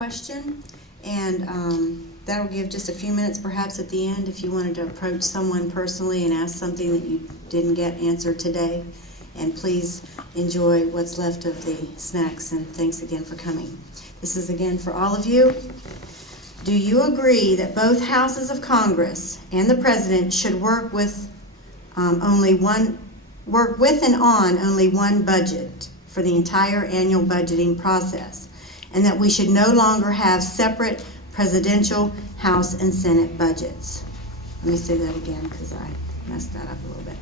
question, and that'll give just a few minutes perhaps at the end if you wanted to approach someone personally and ask something that you didn't get answered today. And please enjoy what's left of the snacks, and thanks again for coming. This is again for all of you. Do you agree that both houses of Congress and the President should work with and on only one budget for the entire annual budgeting process, and that we should no longer have separate presidential, House, and Senate budgets? Let me say that again because I messed that up a little bit.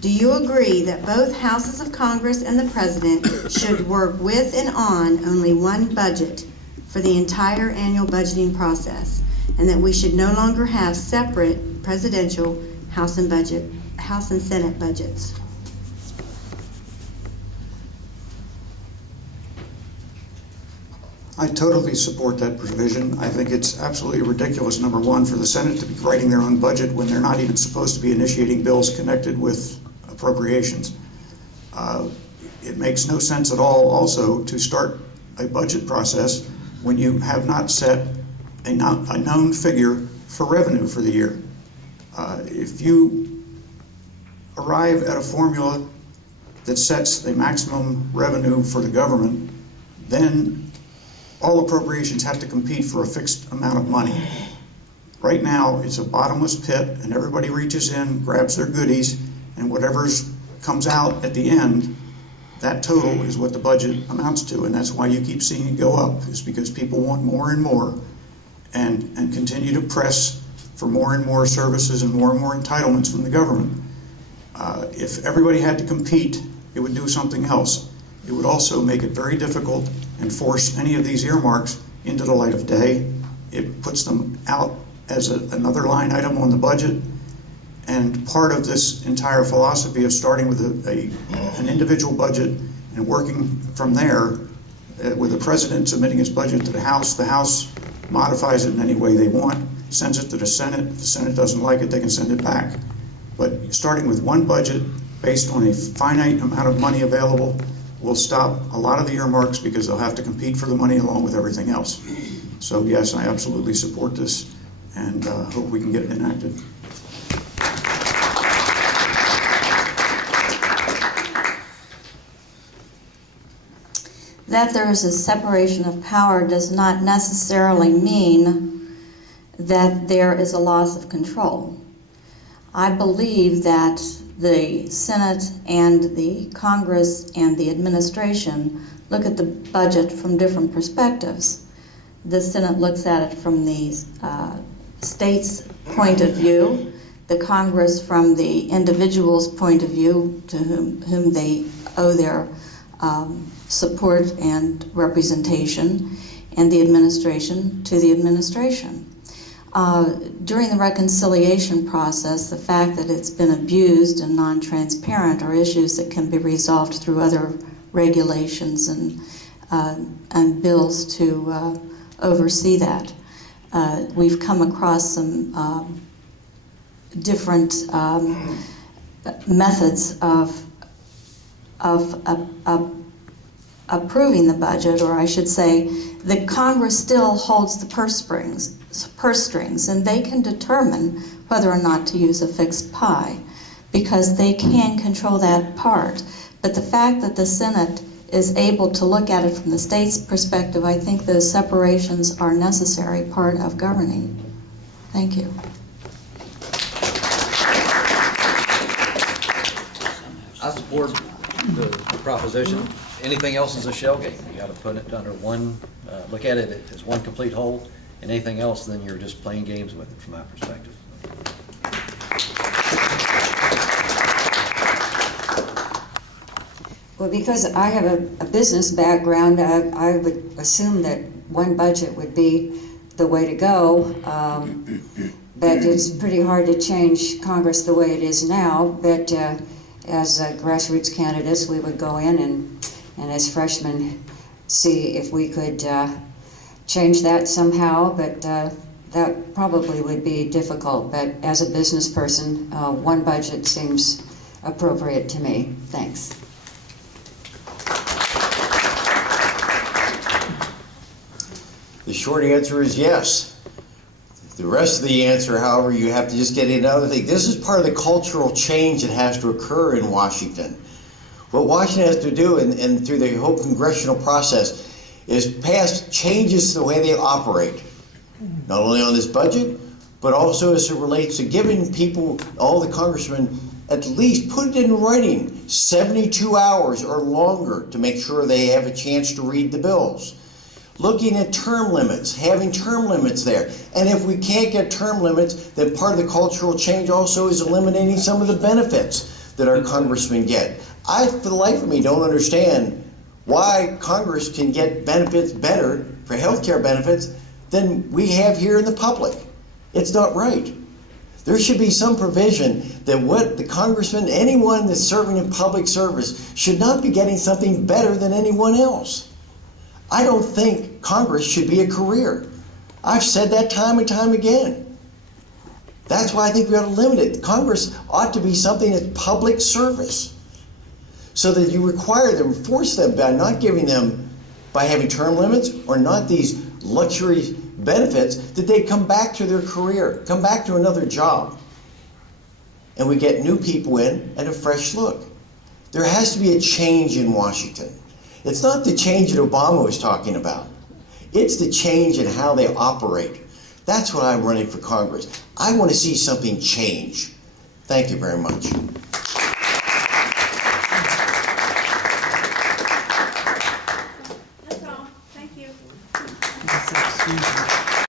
Do you agree that both houses of Congress and the President should work with and on only one budget for the entire annual budgeting process, and that we should no longer have separate presidential, House and Senate budgets? I totally support that provision. I think it's absolutely ridiculous, number one, for the Senate to be writing their own budget when they're not even supposed to be initiating bills connected with appropriations. It makes no sense at all also to start a budget process when you have not set a known figure for revenue for the year. If you arrive at a formula that sets a maximum revenue for the government, then all appropriations have to compete for a fixed amount of money. Right now, it's a bottomless pit, and everybody reaches in, grabs their goodies, and whatever comes out at the end, that total is what the budget amounts to, and that's why you keep seeing it go up, is because people want more and more, and continue to press for more and more services and more entitlements from the government. If everybody had to compete, it would do something else. It would also make it very difficult and force any of these earmarks into the light of day. It puts them out as another line item on the budget. And part of this entire philosophy of starting with an individual budget and working from there, with the President submitting his budget to the House modifies it in any way they want, sends it to the Senate. If the Senate doesn't like it, they can send it back. But starting with one budget based on a finite amount of money available will stop a lot of the earmarks, because they'll have to compete for the money along with everything else. So yes, I absolutely support this, and hope we can get it enacted. That there is a separation of power does not necessarily mean that there is a loss of control. I believe that the Senate and the Congress and the administration look at the budget from different perspectives. The Senate looks at it from the state's point of view, the Congress from the individual's point of view to whom they owe their support and representation, and the administration to the administration. During the reconciliation process, the fact that it's been abused and non-transparent are issues that can be resolved through other regulations and bills to oversee that. We've come across some different methods of approving the budget, or I should say, the Congress still holds the purse strings, and they can determine whether or not to use a fixed pie, because they can control that part. But the fact that the Senate is able to look at it from the state's perspective, I think those separations are necessary part of governing. Thank you. I support the proposition. Anything else is a shell game. You got to put it under one, look at it as one complete whole, and anything else, then you're just playing games with it from my perspective. Well, because I have a business background, I would assume that one budget would be the way to go. But it's pretty hard to change Congress the way it is now. But as grassroots candidates, we would go in and as freshmen see if we could change that somehow. But that probably would be difficult. But as a business person, one budget seems appropriate to me. Thanks. The short answer is yes. The rest of the answer, however, you have to just get into another thing. This is part of the cultural change that has to occur in Washington. What Washington has to do, and through the whole congressional process, is pass changes to the way they operate. Not only on this budget, but also as it relates to giving people, all the congressmen, at least put it in writing, 72 hours or longer to make sure they have a chance to read the bills. Looking at term limits, having term limits there. And if we can't get term limits, then part of the cultural change also is eliminating some of the benefits that our congressmen get. I, for the life of me, don't understand why Congress can get benefits better for health care benefits than we have here in the public. It's not right. There should be some provision that what the congressman, anyone that's serving in public service, should not be getting something better than anyone else. I don't think Congress should be a career. I've said that time and time again. That's why I think we ought to limit it. Congress ought to be something that's public service, so that you require them, force them by not giving them, by having term limits or not these luxury benefits, that they come back to their career, come back to another job. And we get new people in and a fresh look. There has to be a change in Washington. It's not the change that Obama was talking about. It's the change in how they operate. That's what I'm running for Congress. I want to see something change. Thank you very much.